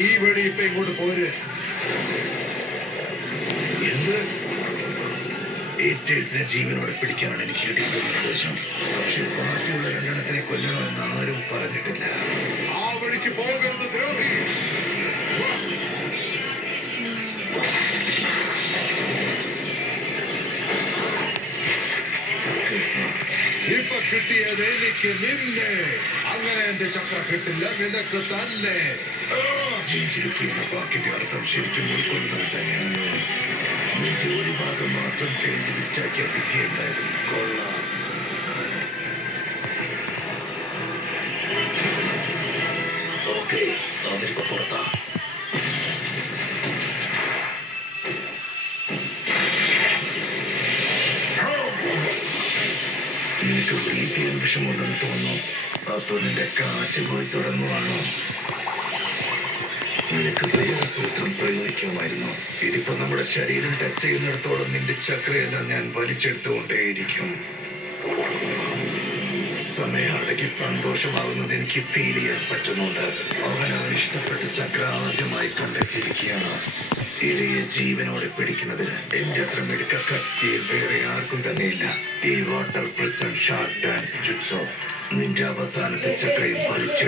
ഈ വഴി ഇപ്പൊ ഇങ്ങോട്ട് പോര്. എന്ത്? ഏറ്റെഴുത്തിനെ ജീവനോടെ പിടിക്കാനാണ് എനിക്ക് കിട്ടിയിട്ടുള്ള നിർദ്ദേശം. പക്ഷെ ബാക്കിയുള്ള രണ്ടെണ്ണത്തിനെ കൊല്ലണമെന്ന് ആരും പറഞ്ഞിട്ടില്ല. ആ വഴിക്ക് പോകരുത് ദ്രോഹി. ഇപ്പൊ കിട്ടിയത് എനിക്ക് നിന്നെ. അങ്ങനെ എന്റെ ചക്ര കിട്ടില്ല, നിനക്ക് തന്നെ. ജീവിച്ചിരിക്കുന്ന ബാക്കിന്റെ അർത്ഥം ശരിക്കും ഉൾക്കൊള്ളുന്നത് തന്നെയാണ്. നീ ജോലി ഭാഗം മാത്രം പെയിന്റ് ലിസ്റ്റാക്കിയ കിട്ടിയെന്നായിരുന്നു. കൊള്ളാം. ഓക്കെ, അതിനിപ്പോ പുറത്താ. നിനക്ക് വീട്ടിലും വിഷമുണ്ടെന്ന് തോന്നുന്നു. അപ്പൊ നിന്റെ കാറ്റ് പോയി തുടങ്ങുവാണോ? നിനക്ക് വേറെ സൂത്രം പ്രയോഗിക്കുമായിരുന്നു. ഇതിപ്പോ നമ്മുടെ ശരീരം ടച്ച് ചെയ്യുന്നിടത്തോളം നിന്റെ ചക്രയെല്ലാം ഞാൻ വലിച്ചെടുത്തുകൊണ്ടേയിരിക്കും. സമയം അടക്കി സന്തോഷമാകുന്നത് എനിക്ക് ഫീൽ ചെയ്യാൻ പറ്റുന്നുണ്ട്. അവനവൻ ഇഷ്ടപ്പെട്ട ചക്ര ആദ്യമായി കണ്ടെത്തിയിരിക്കുകയാണ്. ഇരയെ ജീവനോടെ പിടിക്കുന്നത് എന്റെ അത്ര മിടുക്ക കട്ട് സ്കീൽ വേറെ ആർക്കും തന്നെയില്ല. ഈ വാട്ടർ പ്രിസൺ ഷാർട്ട് ഡാൻസ് ജുട്സോ നിന്റെ അവസാനത്തെ ചക്രയും വലിച്ചെടുക്കും.